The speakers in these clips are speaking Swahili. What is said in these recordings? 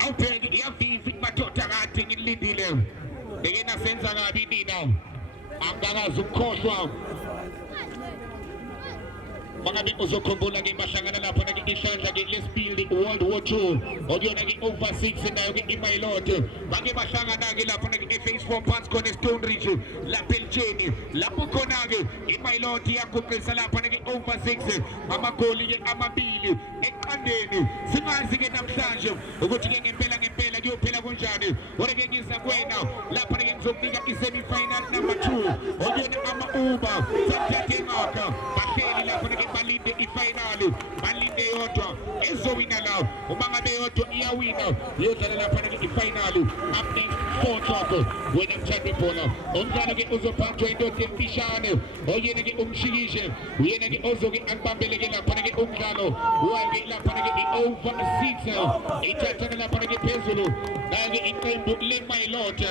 awubheke iyavimba imadoda kade ngilindile ngeke nasenza kabi nina angakazi ukukhohlwa mangabe uzokhumbula ke bahlangana lapho ke ihlandla ke lesibili World War II okuyona ke over 6 nayo ke iMailot bake bahlangana ke lapho ke Phase 4 phansi khona eStone Ridge lapha eLtsheni lapho khona ke iMailot yaguqisa lapho ke over 6 amagoli ke amabili eqandeni singazi ke namhlanje ukuthi ke ngempela kuyophela kanjani ore ke ngiza kuwena lapho ke ngizokunika isemi final number 2 okuyona ama-Uber sathathe ngaka bahleli lapho ke balinde ifinali balinde yodwa ezowina lawo uma ngabe yodwa iyawina yodlala lapha ke ifinali up next 4 o'clock wena mthandi ibhola umdlalo ke uzophathwa indoda emfishane oyena ke umshikishe uyena ke ozoke akubambele ke lapha ke umdlalo wake lapha ke i-over 6 ithatha lapha ke phezulu ke iqembu leMailot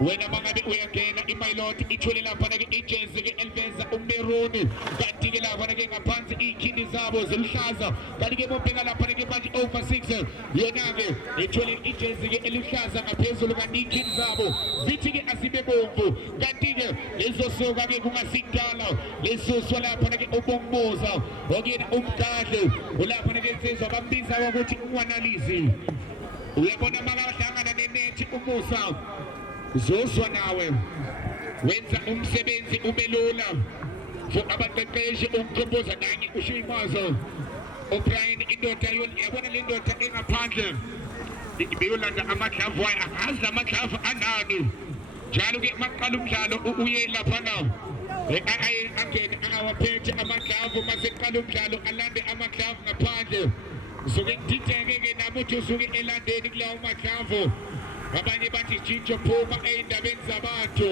wena mangabe uyangena iMailot ithule lapha ke ijezi ke eliveza uMeroni kanti ke lapha ke ngaphansi ikhindi zabo ziluhlaza kanti ke bobheka lapha ke manje over 6 yona ke ithule ijezi ke eluhlaza ngaphezulu kanti ikhindi zabo zithi ke asibe bomvu kanti ke lezosoka ke kungasikudala lesuswa lapha ke ubongboza okuyena umgadle ulapha ke insizwa bambiza ukuthi uanalize uyabona makahlangana nenethi umusa uzozwa nawe wenza umsebenzi ubelula for abaqeqeshi ukukhomboza nanye ushimazo uBrian indoda yabona le ndoda engaphandle ibeyolanda amadlavu wayo akazi amadlavu anani njalo ke maqala umdlalo uye lapha nawo angene angawaphethe amadlavu maseqala umdlalo alande amadlavu ngaphandle usuke ngidideke ke nabo uthi usuke elandeni kulawo madlavu abanye bathi jinjo phuma ey'ndabeni zabantu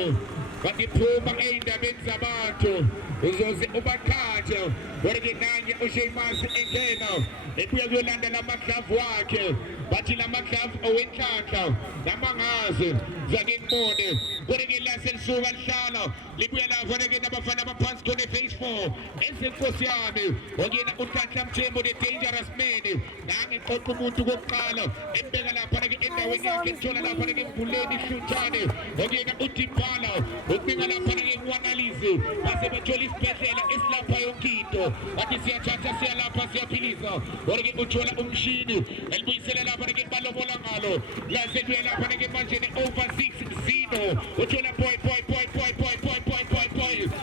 bathi phuma ey'ndabeni zabantu uzoze ubakhathe kodwa-ke nanye uSheamus engena ebuye kuyolanda lamadlavu wakhe bathi lamadlavu owenhlanhla namangazi zake ngibone kodwa-ke lase lisuka lihlala libuye lapho-ke nabafana abaphansi khona ephase 4 ezenkosi yami okuyena uNhlanhla Mthembu the dangerous man nangeqoqa umuntu kokuqala embeka lapha-ke endaweni yakhe ethola lapha-ke emvuleni ihlutshane okuyena uDibala ukubika lapha-ke uanalize base bethola isibhedlela esilapha yonke into bathi siyathatha siyalapha siyaphilisa kodwa-ke uthola umshini elibuyisela lapha-ke balobola ngalo lase kuye lapha-ke manje ne-over 6 zino uthola boy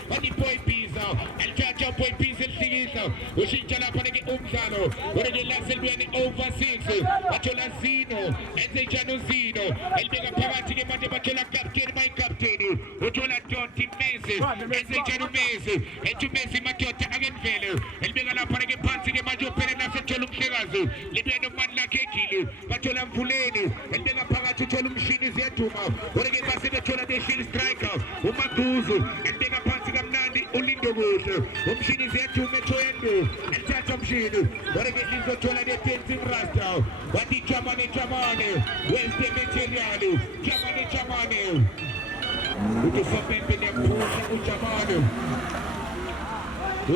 bathi boy Biza alithatha boy Biza elihlikihla ushintsha lapha-ke umdlalo kodwa-ke lase kuye ne-over 6 bathola zino enzenjani uzino elibeka phakathi-ke manje bathola kapteni mayikapteni uthola Doti Messi enzenjani uMessi ethi uMessi madoda akenivele elibeka lapha-ke phansi-ke manje uphele nasethola umhlekazi libuye nomani lakhe egili bathola mvuleni elibeka phakathi uthola umshini ziyaduma kodwa-ke base bethola the-shield striker uMaguzu elibeka phansi kamnandi ulindo kuhle umshini ziyaduma etoyendo elithatha umshini kodwa-ke lizothola ne-dancing rasta wathi jamane where's the material jamane uthi Sopempe niyamphusha uJamane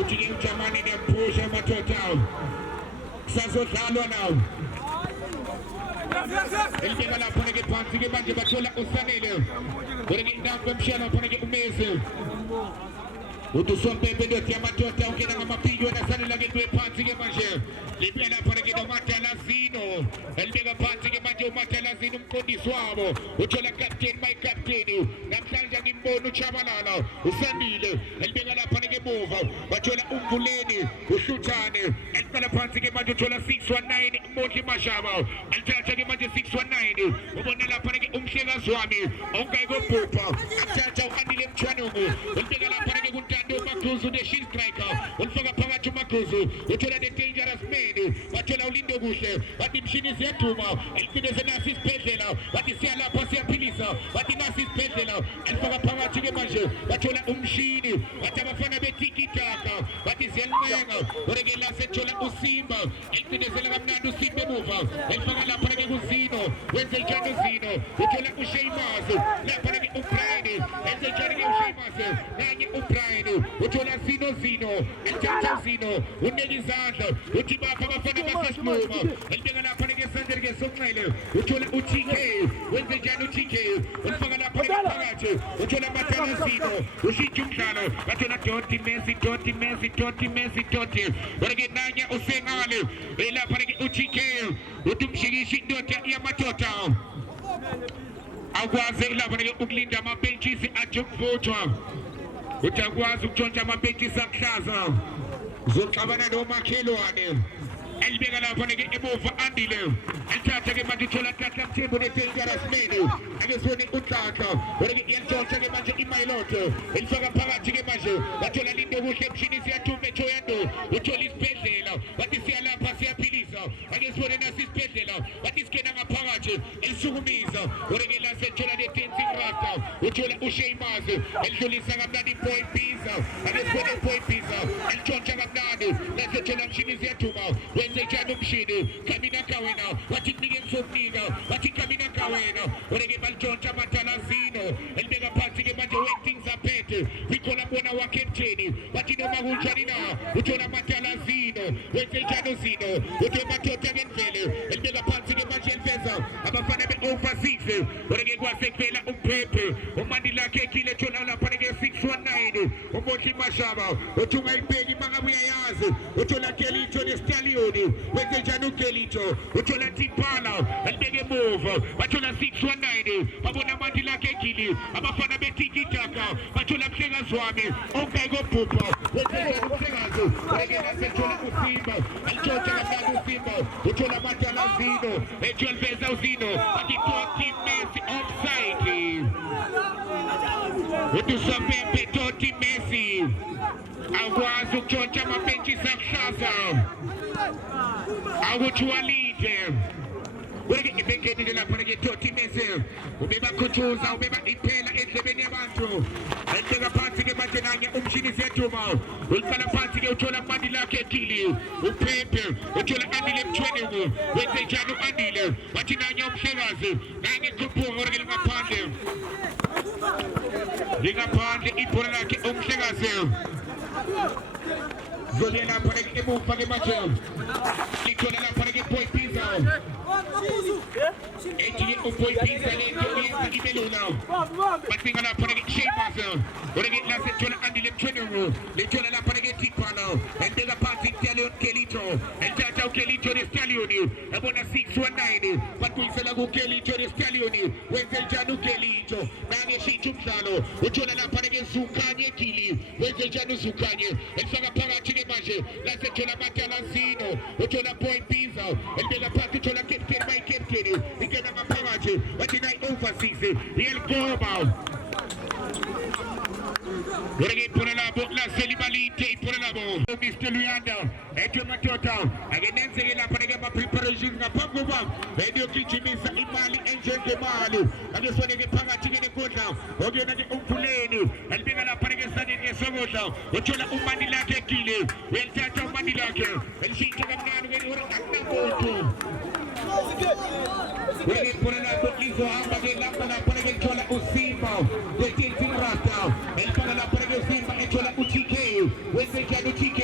uthi ke uJamane niyamphusha amadoda kusazodlalwa nawo elibeka lapho-ke phansi-ke manje bathola uSanele kodwa-ke indawo kwemshela lapho-ke uMessi uthi uSopempe ndoda yamadoda ungena ngamapiki wena Sanele-ke kuye phansi-ke manje libuye lapho-ke noMatalazino elibeka phansi-ke manje uMatalazino umqondisi wabo uthola kapteni mayikapteni namhlanje ngimbona uJabalala uSandile elibeka lapha-ke emuva bathola umvuleni uhluthane eliqala phansi-ke manje uthola 619 Mondli Mashaba alithatha-ke manje 619 ubona lapha-ke umhlekazi wami ongayikobhupha athatha u-Anile Mchwanungu elibeka lapha-ke kuntando uMaguzu the-shield striker ulifaka phakathi uMaguzu uthola the dangerous man bathola ulindo kuhle bathi imshini ziyaduma eliphindeze nasi isibhedlela bathi siyalapha siyaphilisa bathi nasi isibhedlela elifaka phakathi-ke manje bathola umshini bathi abafana betikitaka bathi ziyalincenga kodwa-ke lasethola uSimba eliphindezela kamnandi uSimba emuva elifaka lapha-ke kuzino wenze njani uzino uthola uSheamus lapha-ke uBrian enze njani-ke uSheamus nanye uBrian uthola zino elithatha uzino uneka izandla uthi bapha abafana basesiluma elibeka lapha panike sokmele uthola uTK wenze njani uTK ufaka lapha phakathi uthola Matanasino ushintsha umdlalo bathola Doti Messi wake nanya usengale lapha ke uTK utumshikishi indoda yamatota akwazi lapha ke ukulinda amabenches ajokuvotshwa utakwazi ukutshontsha amabenches akuhlaza uzoxabana nomakhelwane elibeka lapha ke emuva andile elithatha ke manje uthola Tata Mthembu ne-Dangerous Man akesone uNhlanhla wena iyantshontsha ke manje iMayiloto elifaka phakathi ke manje bathola Lindo kuhle emshini siyathuma eThoyando uthola isibhedlela bathi siyalapha siyaphilisa akesone nasi isibhedlela bathi sikena ngaphakathi elisukumiza wena ke la sethola ne-Dancing Rasta uthola uSheymazi elidlulisa kamnandi iBoy Pizza akesone iBoy Pizza elitshontsha kamnandi lasethola emshini siyathuma wenze njani umshini kamina kawena wathi kunike msomnika wathi kamina kawena wena baljontsha Matanasino elibeka phansi ke manje waiting zaphethe ikhona bona wakepteni wathi noma kunjani na uthola Matanasino wenze njani Zino uthola madoda ngendlele elibeka phansi ke manje eliveza abafana be-over 6 wena kwasekuvela umphephe umandi lakhe ekhile tshona lapha ke 619 uMondli Mashaba uthi ungayibheki mangabe uyayazi uthola Kelito ne-Stallion wenze njani uGelito uthola Tipala elibeke emuva bathola 619 babona amandi lakhe ekhili abafana beTikitaka bathola Mhlekazi wami ongayikobhubha wenze njani uMhlekazi wekena sethola uSimba elitshontsha kamnandi uSimba uthola Matanasino ejwelveza uZino bathi Doti Messi offside utusapempe Doti Messi akwazi ukutshontsha amabenches akuhlaza akuthwalide weke ibengenile lapha ke Doti Messi ubebakhuthuza ubeba iphela endlebeni yabantu elibeka phansi ke manje nanye umshini siyathuma uliqala phansi ke uthola amandi lakhe ekhili uphephe uthola Andile Mthweni wenze njani uAndile wathi nanye uMhlekazi nanye ikhuphuka weke ngaphandle ibhola lakhe uMhlekazi Zole lapha ke emuva ke manje ikhona lapha ke Boy Pizza ethi uBoy Pizza le ibelula bathinga lapha ke Sheymazi wena ke lasethola Andile Mthweni lethola lapha ke Tipala endeka phansi Stallion Kelito elithatha uKelito ne-Stallion yabona 619 batuyisela kuKelito ne-Stallion wenze njani uKelito nange shintsha umdlalo uthola lapha ke Zukanye ekhili wenze njani uZukanye elifaka phakathi ke manje lasethola Matanasino uthola Boy Pizza elibeka phansi uthola captain by captain ikena ngaphakathi wathi nayi over 6 iyaligoba wena iphola labo laselibalite iphola labo Mr. Luyanda ethe matota akenenzeke lapha ke ama preparations ngaphambi kokuba beyogijimisa imali enjengemali akesone ke phakathi ke nenkundla okuyona ke umphuleni elibeka lapha ke esadini esokudla uthola umandi lakhe ekhile uyalithatha umandi lakhe elishintsha kamnandi ke akunamuntu wena iphola labo lizohamba ke lapha ke uthola uSimba we-Dancing Rasta elifana lapha ke uSimba ethola uTK wenze njani uTK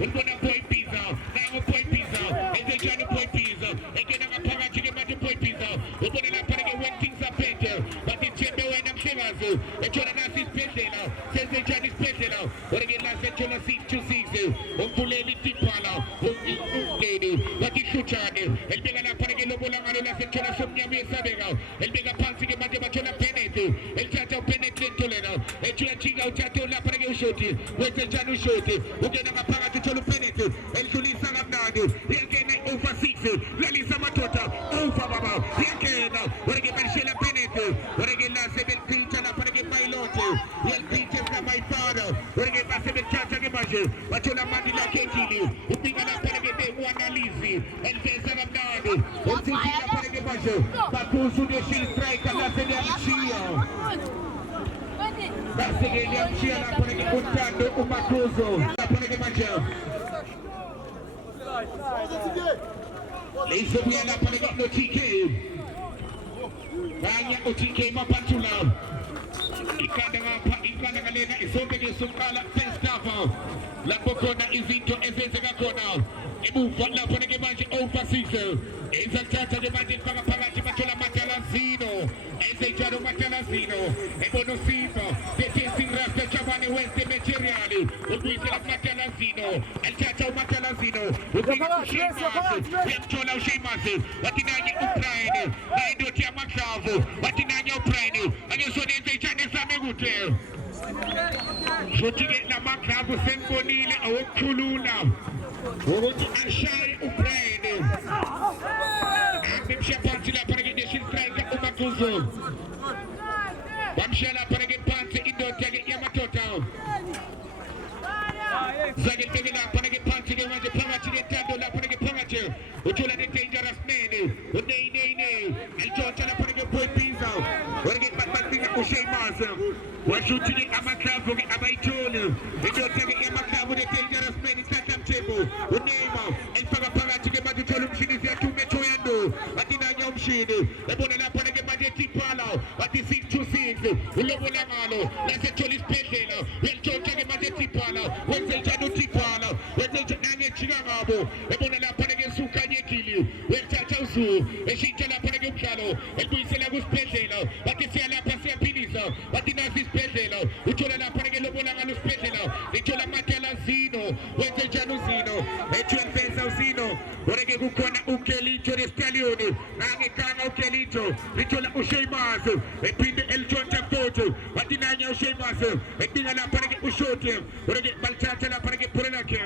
ubona Boy Pizza nango Boy Pizza enze njani Boy Pizza ekena ngaphakathi ke manje Boy Pizza ubona lapha ke waiting zaphethe bathi Thembe wena Mhlekazi ethola nasi isibhedlela senze njani isibhedlela wena ke la sethola 626 umphuleli Tipala umngeni bathi Hlutshane elibeka lapha ke lobola ngalo lasethola somnyama yesabeka elibeka phansi ke manje bathola Bennett elithatha uBennett lentolena ethiyajika uthatha lapha ke ushoti wenze njani ushoti ungena ngaphakathi uthola uBennett elidlulisa kamnandi iyangena over 6 lalisa madoda over baba iyangena wena ke balishela Bennett wena ke la sebelipitha lapha ke Mayiloto yelipitha ka my father wena ke basebethatha ke manje bathola amandi lakhe ekhili ubika lapha ke bewanalizi eliveza kamnandi uthi lapha ke manje bakhuzu de striker la sebeyamshiya basike liyamshiya lapha ke uThando uMakhuzo lapha ke manje leyisobuya lapha ke no TK kanye uTK Mapantula ikanda ngalena isonke sumkala festival lapho khona izinto ezenzeka khona emuva lapho ke manje over 6 izathatha ke manje ifaka phakathi bathola Matalazino ezejalo Matalazino ebono Simba detesting rasta Chavani West material ubuyisela Matalazino elithatha uMatalazino uyamthola uSheamus watinanye Ukraine nayindoti yamaklavu watinanye Ukraine akesonenze ijane same kude Shotike namaklavu senibonile awokukhulula ukuthi ashaye Ukraine amemshiya phansi lapha ke-nation striker uMakuzo wamshiya lapha ke phansi indoda ke yamadoda zake libeke lapha ke phansi ke manje phakathi ketando lapha ke phakathi uthola ne-dangerous man uneyineyine alitshontsha lapha ke boy pizza wake batinga uSheamus washuthi ke amaklavu ke abayitholi indoda ke yamaklavu ne-dangerous man ithatha mthembu uNeymar elifaka phakathi ke manje uthola umshini siyathuma eToyando atinanya umshini ebona lapha ke manje tiphala wathi 626 ulobola ngalo lasethola isibhedlela uyalitshontsha ke manje tiphala wenze njani utiphala wenze njani ejika ngabo ebona lapha ke sukanyekili wethatha uzu eshintsha lapha ke umdlalo elibuyisela kusibhedlela wathi siya lapha siyaphilisa wathi nasi isibhedlela uthola lapha ke lobola ngalo isibhedlela ithola Matalazino wenze njani uzino e12 uzino oreke kukhona uKelito nestallion ngangekanga uKelito ithola uSheamus ephinde elitshontsha futhi wathi nanya uSheamus edinga lapha ke ushote oreke balithatha lapha ke phurela ke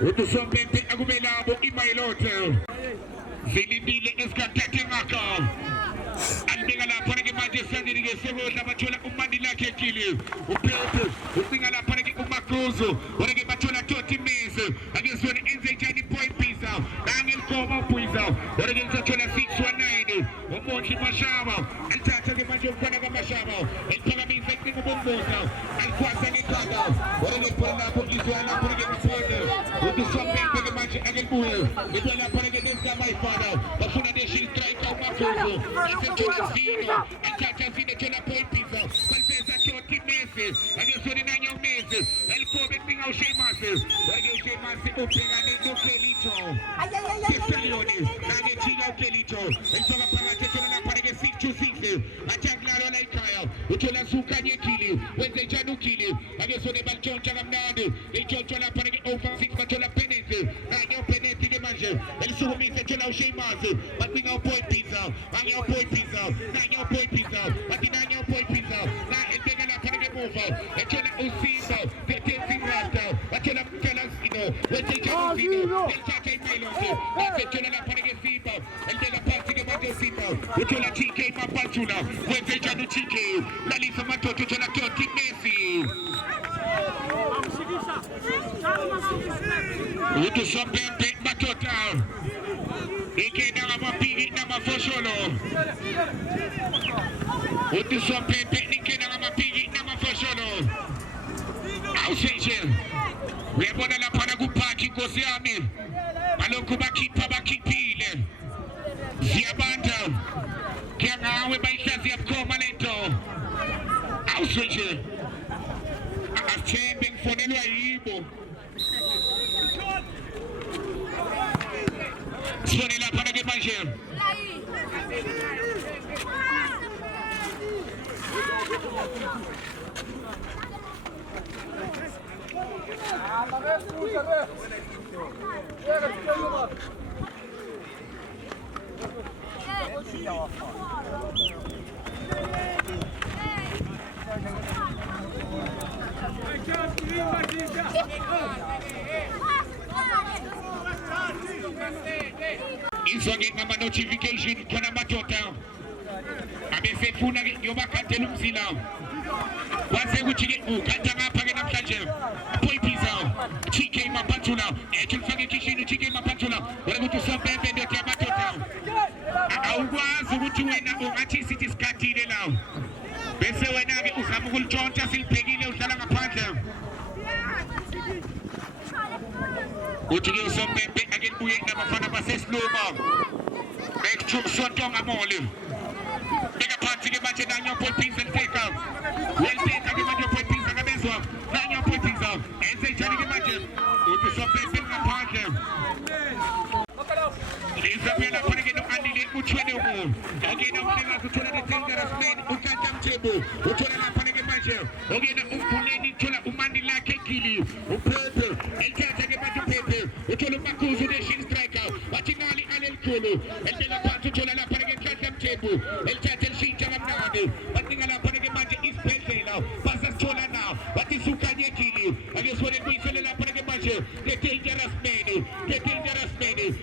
uthi sompempe akube labo iMayilote zilindile esikhathini ngaka albeka lapha ke manje sandile ke sekodla bathola umandi lakhe ekile uphephe ucinga lapha ke uMakuzo oreke bathola 30 minutes akezona enze njani boy pizza nangilikomo pizza oreke bathola 619 uMondli Mashaba alithatha ke manje ukona kaMashaba eliphakamisa icinga ubomboza alikwasa ngekhanda oreke phela lapho izwana lapha ke mfowethu uthi sompempe ke manje akelibuye lithola lapha ke nesama ifana bafuna nation striker uMakuzo Zino, elithatha Zino thola boy pizza balifeza 30 minutes akezona nanya umezi elikobe kupinga uSheamus oreke uSheamus ubhekane noKelito Sesalioni nangejika uKelito elifaka phakathi thola lapha ke 626 athakilalo la ekhaya uthola sukanyekili wenze njani uKili akezona balitshontsha kamnandi itshontsha lapha ke over 6 bathola penalty nanya penalty ke manje elisukumise thola uSheamus bapinga uboy pizza nanya uboy pizza nanya uboy pizza bathi nanya uboy pizza na ebeka lapha ke muva ethola uSimba detesting rasta bathola Matalazino wenze njani uzino elithatha iMayilote ethola lapha ke Simba elibeka phansi ke manje Simba uthola TK Mapantula wenze njani uTK lalisa madoda uthola 30 Messi uthi sompempe madoda ikenda ngamapiki namafosholo uthi sompempe ikenda ngamapiki namafosholo awushenje uyabona lapha kupaki Nkosi yami balokhu bakhiphile ziyabanda ke ngawe bayihlazi yabukhoma lento awushenje asithembe ngifonelwa yibo sibone lapha ke manje izonge ngama notification khona madoda abesefuna ke yobakhathela umzila waze ukuthi ke ukhatha ngapha ke namhlanje boy pizza TK Mapantula tulifake kishini TK Mapantula wala ukuthi sompempe ndothi yamadoda awukwazi ukuthi wena ungathi sithi sikhathile lawo bese wena ke uzama ukulitshontsha silibhekile udlala ngaphandle uthi ke usompempe akelibuye nabafana baseSloma Sontonga mole beka phansi ke manje nanyo boy pizza Uyaliteka ke manje uphethiza ngabezwa. Nanya uphethiza. Enze njani ke manje? Uthi sophethe ngaphandle. Isabella putting it on the Ucheno. Again, I'm going to the dangerous man who can't come table. Uchona putting a measure. Again, Ukuleni Chola Umandila Kekili, Upepe, and can't take a bunch of paper. Uchola Makus, the shin striker, Batinali Alel Kulu, and then a part to Chola putting a can't table, and can't see Jalamani, but Ningala putting a bunch is Pete now, Pasas Chola now, but is Sukanya Kili, and this one is Chola putting a measure, the dangerous man,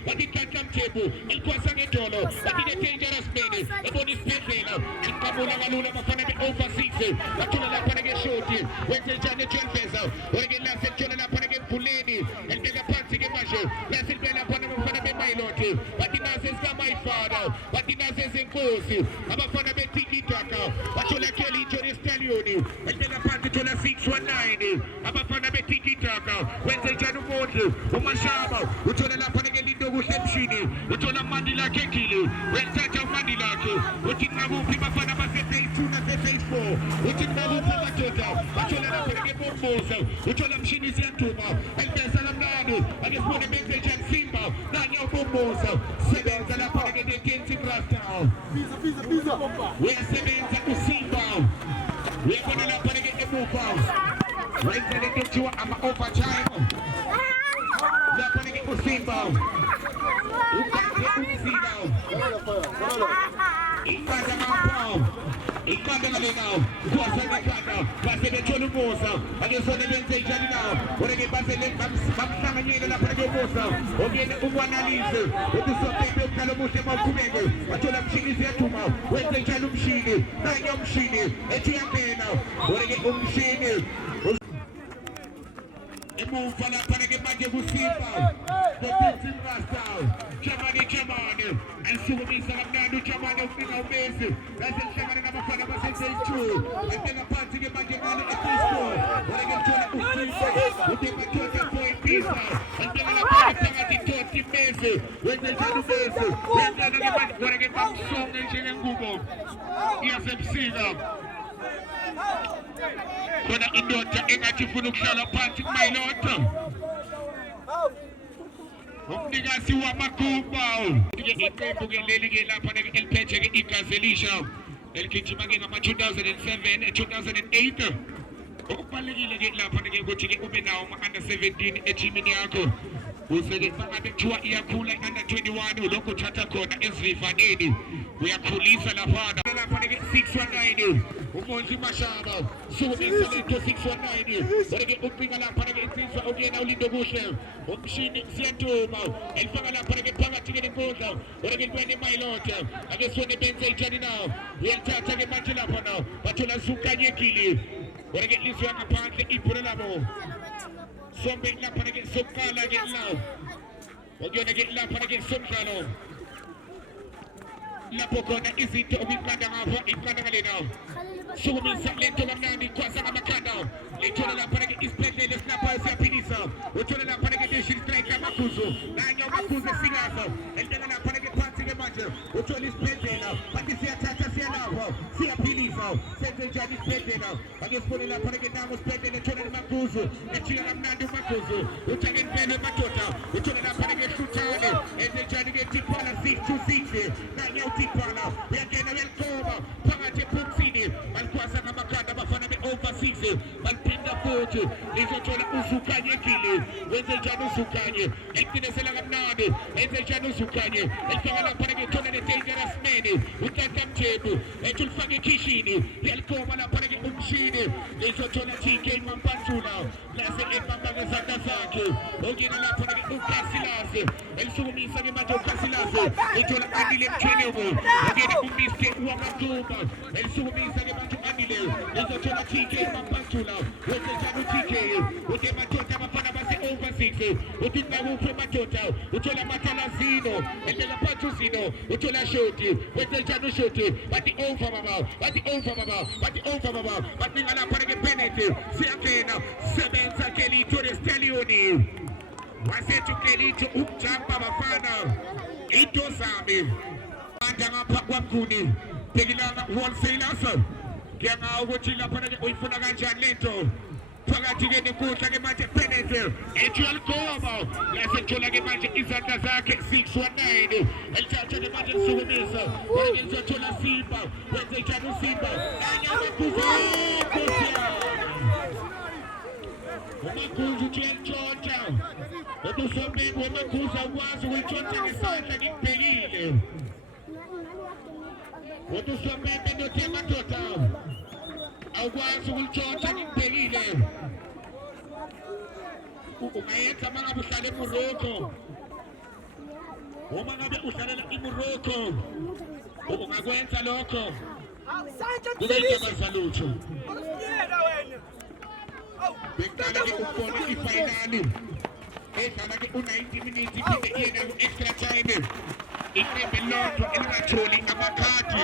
but it can't come table. Il Quasangolo, but in a dangerous man, the body spin, and Kabula Malula Mafana over 6, but you are going to shoot him. When they turn the Chelfesa, when they left the Chola Panagan Puleni, and take a party measure, that's it, Bella Panama my lord, but the Nazis got my father, but the Nazis in Kosi, I'm a Panama Tiki Taka, but you like Kelly Johnny Stalioni, and then a party to the 619, I'm a Panama Tiki Taka, when they turn the water, Umashaba, which on the Lapanagan Shini, which on a Mandila Kekili, when such a Mandila, which in Nabu Pimafana phase 2 and phase 4, which in Nabu Pimatota, which on a Lapanagan Mosa, which on a Shini Zantuma, and there's Salamnado, and it's one of the message and Simba, Nanya Mosa, Seven Salapanagan against Rasta. We are Seven to Simba. We are going to Lapanagan the move out. Right there, they get you, I'm over time. Lapanagan to Simba. Move for that Panagin Simba, the Pinsin Rasta, Chamani, and Sumi Salamnadu Chamani of Nino Base, that's a Chamani number 2, and then a party of Magimani at this point, when I get to the Usi, with the Majoka point pizza, and then a party of 30 Base, when they do Base, when they get back song and Google. Yes, I'm seeing them. Kuna indota engati funukhala phansi kumayilotho umnikazi wamakuba iqembu ke leli ke lapha eliphethe ke igazelisha eligijima ke ngama 2007 2008 okubalekile ke lapha ke ukuthi ke ube nawo ama under 17 ethimini yakho useke sangabe kuthiwa iyakhula under 21 lokho uthatha khona ezivaneni uyakhulisa lapha lapha ke 619 umonji mashaba sumisa letho 619 beke upinga lapha ke insizwa okuyena ulindo kuhle umshini siyantuma elifaka lapha ke phakathi ke enkundla beke kwene mayilotha ake sone benze ijani nawo uyalithatha ke manje lapha nawo bathola sukanyekile beke liswa ngaphandle ibhola labo sombe lapha ke sokala ke lawo okuyona ke lapha ke somdlalo lapho khona izinto obiqanda ngapha iqanda ngalena sukumisa lento kamnandi kwasa ngamakhanda lithola lapha ke isibhedlela esilapha siyaphilisa uthola lapha ke district strike amakuzo nanye amakuzo esingaza entela lapha ke phansi ke manje uthola isibhedlela bathi siyathatha siyalapha siyaphilisa senze njani isibhedlela ake sibone lapha ke namo isibhedlela uthola amakuzo ejika kamnandi amakuzo uthake impela emadoda uthola lapha ke hluthane enze njani ke tiphala 626 nanye utiphala uyangena welcome phakathi ephumsini alikwasa ngamakhanda abafana be-overseas baliphinda futhi lizothola usukanyekile wenze njani usukanye ekuqinisela kamnandi enze njani usukanye elifaka lapha ke thola le-dangerous man utata mthembu ethi ulifake ekhishini liyalikoma lapha ke umshini lizothola TK Mampantula lase ebamba ngezandla zakhe okuyena lapha ke uKasilase elisukumisa ke manje uKasilase lithola andile mthwenebo okuyena umiste wamathumba elisukumisa ke manje andile lizothola TK Mampantula wenze njani TK uthi madoda abafana base-overseas uthi ngakuphi madoda uthola Matalazino endlela Patrusino uthola shoti wenze njani ushoti bathi over baba bathi over baba bathi over baba bathi ngalapha ke penalty siyangena sebenza Kelito Stalioni wasethu Kelito ukujamba bafana into zami manje ngapha kwamkhuni bekilanga wholesalers Ngiyanga ukuthi lapha ke uyifuna kanjani lento. Phakathi ke nekudla ke manje Benetton Ejual Goba yasethola ke manje izandla zakhe 619 elithatha ke manje lisukumisa wena ngizothola Simba wenze njani uSimba anyamakuza umakuza utshentshontsha obusombeni wamakuza ukwazi ukuyitshontsha ngesandla ngikubhekile obusombeni ndothi amadoda awukwazi ukulitshontsha ngikubhekile ungayenza uma ngabe uhlala eMorocco uma ngabe uhlalela eMorocco ungakwenza lokho kuyindaba lutho beqala ke ukubona ifinali edlala ke u90 minutes iphinde yena extra time iqembu elilodwa elingatholi amakhadi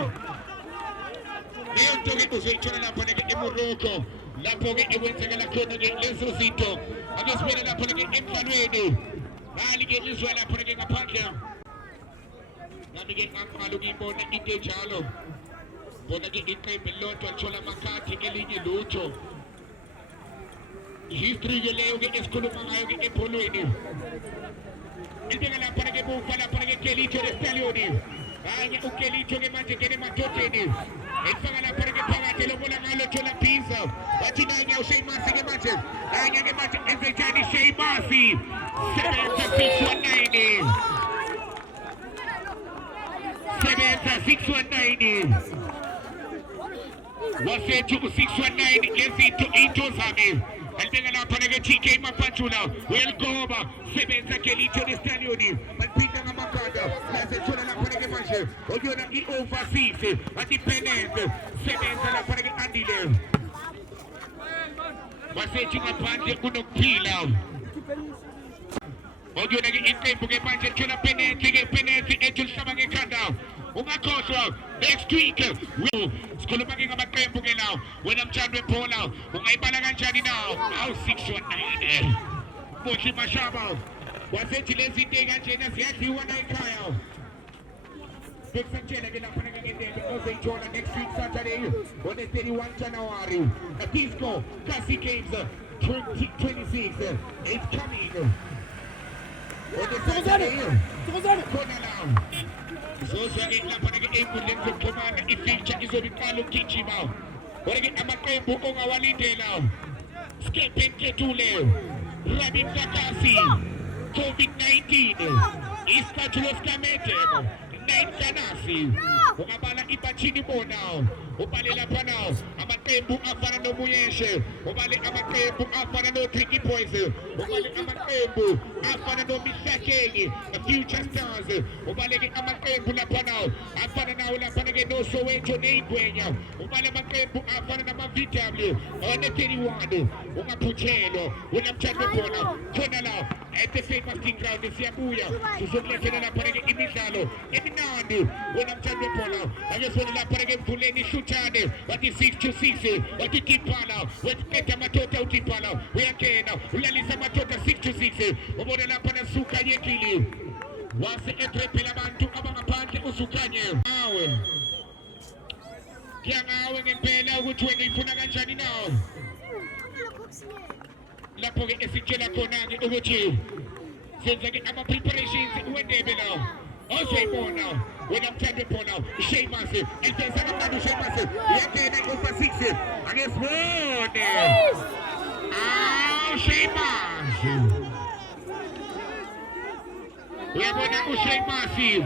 leyo nto ke uzoyithola lapho ke eMorocco lapho ke ekwenzekela khona ke lezo zinto ake sibone lapho ke emdlalweni hali ke izwe lapho ke ngaphandle nami ke ngaqala ukuyibona into enjalo bona ke iqembu elilodwa lithola amakhadi elinye lutho history ke leyo ke esikhuluma ngayo ke ebholweni ibeka lapha ke bufa lapha ke Kelito Stallone hayi uKelito ke manje ngene emadodeni efaka lapha ke phakathi lobola ngalo thola pizza wathi nanya uSheymasi ke manje nanya ke manje enzenjani Sheymasi 7619 wasethu u619 lezinto into zami alibeka lapha ke TK Mapantula welgoba sebenza Kelito Stallone baliphinda ngamaganda lasethola lapha ke manje oyona i-overseas adipendent sebenza lapha ke Andile wasethi ngaphandle kunokuphila oyona ke iqembu ke manje thola penalty ethi lihlaba ngekhanda ungakhohlwa next week sikhuluma ke ngamaqembu ke lawo wena mthandi webhola ungayibala kanjani nawo awu 619 Boshi Mashaba wasethi lezi zinto kanjena ziyadliwa la ekhaya bekusatshela ke lapha ke ngendebe ozoyithola next week Saturday on the 31 January a disco classic games 2026 it's coming on the Saturday khona lawo Zozake lapha ke enkundleni zokuxhumana ifeature izobiqala ukugijima wena ke amaqembu ongawalindela Skephen Ketule Rabi Mtakasi COVID-19 isikhathilo sikamedemo 9 Janasi ungabala iBathini bona ubale lapha nawo amaqembu afana noMuyeshe ubale amaqembu afana noTricky Boys ubale amaqembu afana noMihlakeni Future Stars ubale ke amaqembu lapha nawo afana nawo lapha ke noSoweto neIgwenya ubale amaqembu afana nama-VW one-31 ungaphuthelwa wena mthando bona khona la at the famous King Ground siyabuya sizokulethela lapha ke imidlalo eminandi wena mthando bona ake sona lapha ke emvuleni ishutshane wathi 6-6 wathi Tipala wethetha amadoda uTipala uyangena ulalisa amadoda 6-6 ubona lapha nasuka yekili wase etrepela abantu abangaphandle usukanye nawe ngiyangawe ngempela ukuthi wena ifuna kanjani nawo lapho ke esitshela khona ke ukuthi senza ke ama preparations wendebe lawo ozoyibona wena mthando bona Sheymasi enza kamnandi Sheymasi uyangena over 6 angesibone Sheymasi uyabona uSheymasi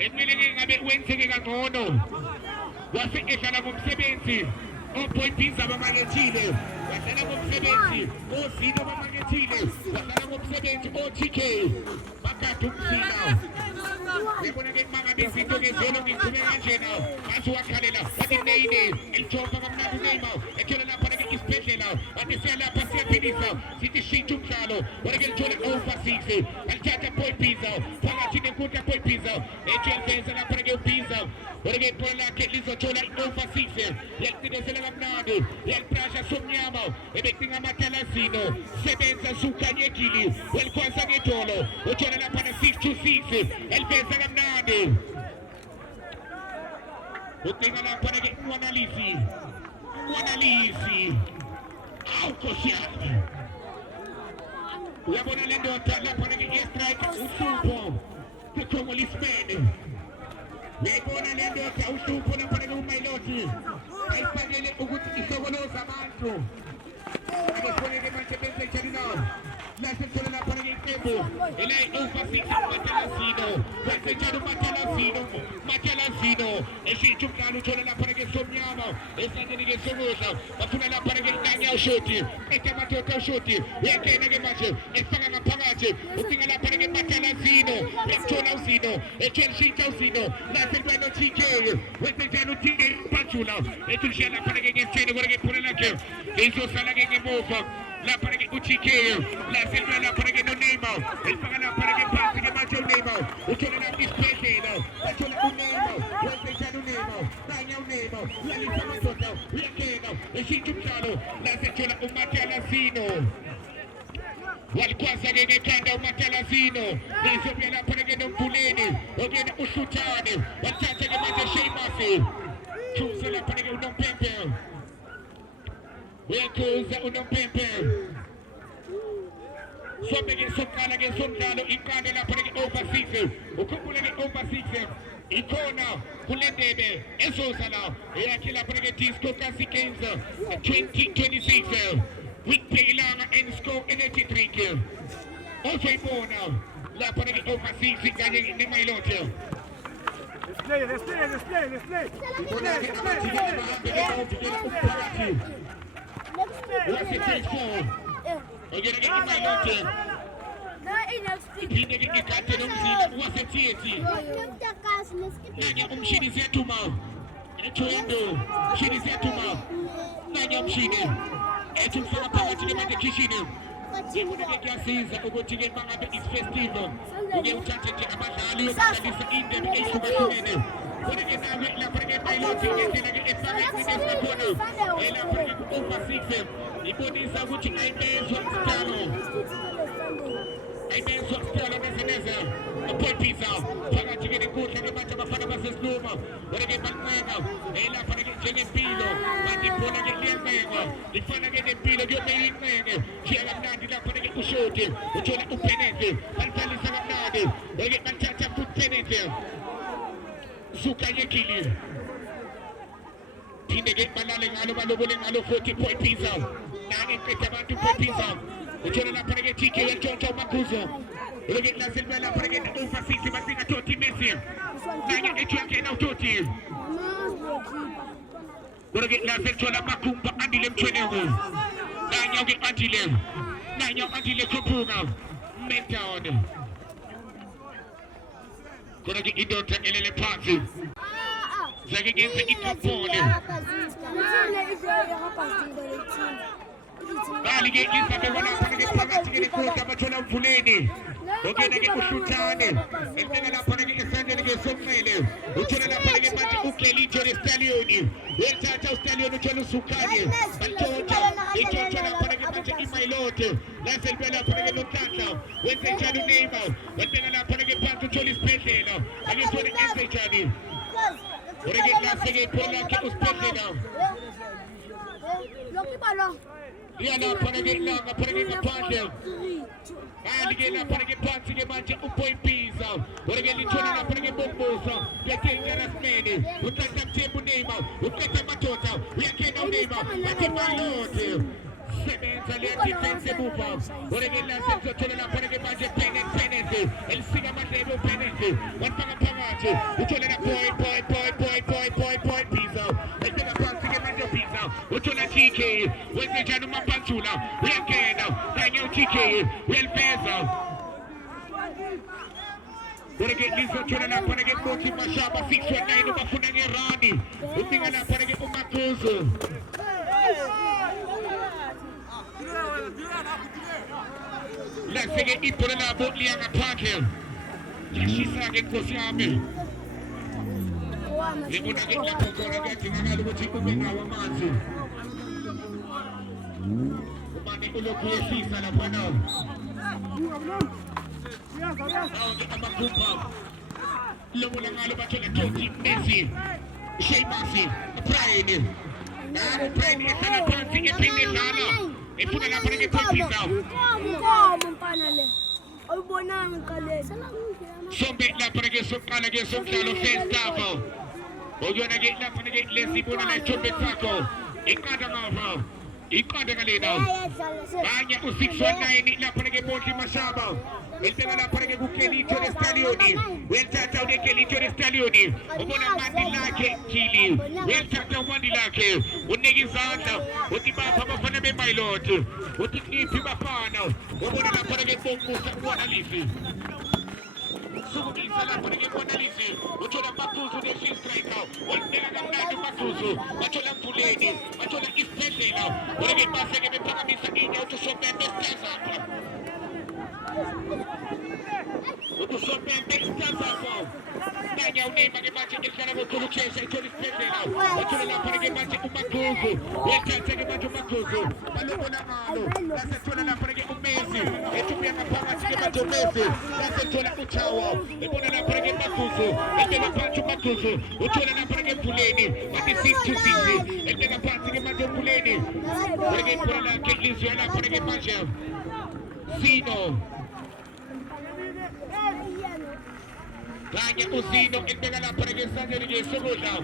Emilini ngabe wenzeke kangcono wase ehlala ngomsebenzi oBoybiza bamakethile wahlala ngomsebenzi oZino bamakethile wahlala ngomsebenzi oTK bakade umsila ngibona ke mangabe izinto ke zelo ngikhuleka kanjena athi wakhalela wathi neyine elithoba kamnandi Neymar ethola lapha ke isibhedlela wathi siyalapha siyaphilisa sithi shintsha umdlalo wona ke lithola over 6 alithatha Boybiza phakathi kuta kwa pizza. Echel fenza la para que pizza. Porque por la que liso chola over 6. Yel pide se la mnado. Yel prasha somnyama. Ebetinga matalasino. Sebenza sukanye kili. Wel kwanza getolo. Ochola la para 6 to 6. El fenza la mnado. Utenga la para que analisi. Analisi. Au kosia. La buona lendota, la para che strike un supo. Che come li spende. Le buona lendota, un supo la para che un mailoti. Ai pagele uguti sogolosa manto. E después che manche pensa il carino. La sezione la para che il tempo. E lei un pasticcio Matalasino. Questo è già un Matalasino. E si giocano c'è la para che sogniamo. E sta che sogosa. Ma tu la para che dagna usciti. E chiamato a usciti. E anche ne che mangia. E sta la pagate. E tinga la para che Matalasino. E c'è l'usino. E c'è il cinta usino. La sezione cicchio. Questo è già un tigre paciula. E tu c'è la para che scende. Guarda che pure la che. E so sala che muovo. La para che uccicheo, la selva la para che non nemo, il paga la para che passa che mangia un nemo, uccione la dispetino, uccione un nemo, vuoi già un nemo, dagna un nemo, la lista ma sotto, la chiedo, e si giuncano, la sezione un Matalasino. Qualcosa che canta un Matalasino, e sopra la para che non puleni, o viene un succiane, la tazza che mangia scemasi, giunse la para che un non pempe. Cosa un pempe. Somme che soccala che soccalo in cane la prega over 6. O cumule che over 6. Icona, culendebe, e sosala. E anche la prega disco casi 15. 2026. With Taylor and Sco Energy Drink. Also in buona. La prega over 6 caglia in mailote. Let's play. What's it take for? You're gonna get my note. Hindi naging ikante nung sila. What's it take? Nanya umshini zetuma. Echoendo. Shini zetuma. Nanya umshini. Echo sana pala chile mande kishini. Yehu nage siza ugo chile manga is festival. Uge uchache ke amahali ukalisa inde be ishu batumene. Porque la prega pilot que tiene que estar en esta zona. El la prega over 6. Y bonisa gucci hay beso stalo. Hay beso stalo neza. A point pizza. Para que llegue good que mancha para más sluma. Para que palmena. El la para que llegue pilo. Mati pona que le mena. Y fana que de pilo yo me mena. Che la nadi la para que ushote. Ucho la upenete. Al tali sa nadi. Para que mancha putenete. Sukanye kili. Tinde get banale ngalo balobole ngalo 40 point pizza. Nani kete bantu point pizza. Uchola la parege tike ya choncho makuzo. Uloge la silva la parege na over 6 basinga toti mesi. Nanya echu yake na utoti. Uloge la silva la makumba andile mchenego. Nanya uge andile. Nanya andile kupunga. Mentown. Kuna ki idota elele pasi. Zagi genze itapone. Bali ge kinsa ke wala pana ke pagati ke kota bachola mfuleni. Oge na ke kushutane. Elmenga la pana ke sanje ke somele. Uchola la pana ke mati ukeli jore stalioni. Elcha cha stalioni cholo sukanye. Bachocha. Ichocha la pana ke mati imailote. La selbe la pana ke notata. Wente chanu neighbor. Elmenga la pana ke pantu choli spendela. Age choli ense chani. Orege la sege pola ke uspendela. Loki balo. Yana panage langa panage kapande. Ali la panage pansi ke manche upo in pizza. Orege lichona la panage bombosa. Yake ngaras mene. Utata mtebu neima. Utata matota. Yake na neima. Ate malote. Semenza le difense bufa. Orege la senso chona la panage manche penete. El siga matebo penete. Wantanga pangate. Utona la point pizza. El de la pansi ke manche pizza. Utona TK, wese janu mapantula, wekena, tanyo TK, welpeza. Urege lizo chona na panege moti mashaba 619 ubafuna ngerani. Upinga na panege umakuzo. Let's get it for the bot lianga park. Jashisake nkosi yami. Ngibona ke lapho khona kuyadingakala ukuthi ube nawo amanzi. Umane ulokhu yehlisa lapha nawo. Awuke amakhumpa. Lobo ngalo bathola Toti Messi. Sheymasi, Brian. Brian ehlala phansi ephinde dlala. Efuna lapha ngephephiza. Mkomo mfana le. Awubonanga iqaleni. Sombe lapha ngesoqala ngesomdlalo first half. Oyona ke lapha ke lesibona la Thombe sakho. Iqanda ngava. Iqanda ngalena. Banye u619 lapha ke Mondli Mashaba. Elibeka lapha ke kuKelito leStalioni. Welithatha uKelito leStalioni. Ubona mandi lakhe Kili. Welithatha umandi lakhe. Unika izandla. Uthi bapha abafana beMailot. Uthi niphi bafana. Ubona lapha ke Bombusa uAnalisi. Sukubisa lapha ke uAnalisi. Uthola Matuzu ne striker. Ulibeka kamnandi Matuzu. Bathola Mvuleni. Bathola isibhedlela. Uleke base ke bephakamisa inyawo uSopembe Stazapha. Ukusopembe Stazapha. Nanya unema ke manje ehlala ngokhulukhesha ithola isibhedlela. Bathola lapha ke manje uMaguzu. Wethatha ke manje uMaguzu. Balobona ngalo. Basethola lapha ke uMessi. Ethubuya ngaphakathi ke manje uMessi. Basethola uThawa. Ebona lapha ke Maguzu. Ebeka phansi uMaguzu. Uthola lapha ke Mvuleni. Bathi 6-6. Ebeka phansi ke manje uMvuleni. Weke ibhola lakhe lizwe lapha ke manje. Sino. Kanye Uzino ebeka lapha ke Sandile ke Sokudla.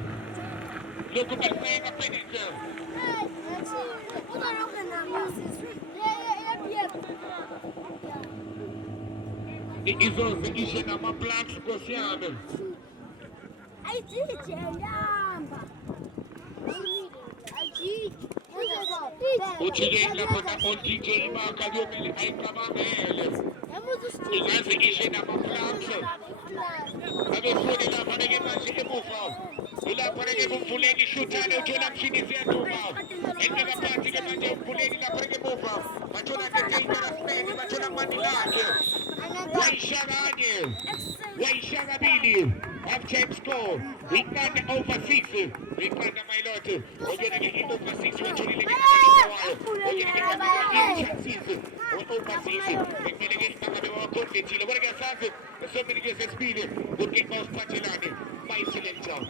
Lokhu baliseka Benedict. Izoze ishe nama-plugs nkosi yami. Uthi-ke lapho na-on-DJ Imaka kuyomele ayicabangele. Ingaze ishe nama-plugs. Abefuni lapha ke manje emuva. Ilapha ke kuMvuleni ishuthane uthola mshini siyaduma. Ebeka phansi ke manje uMvuleni lapha ke emuva. Bathola ke Taylor Spain, bathola mani lakhe. Waisha kabili. Half-time score. Iqanda over 6. Iqanda Mailot. Oyona ke over 6 watholile ke wayo. Oyona ke chances. Over 6. Kumele ke bangabe bakonfethile. Bona ke sazi esomini ke sesibili. Ukuthi bawusiphathelane. My selector.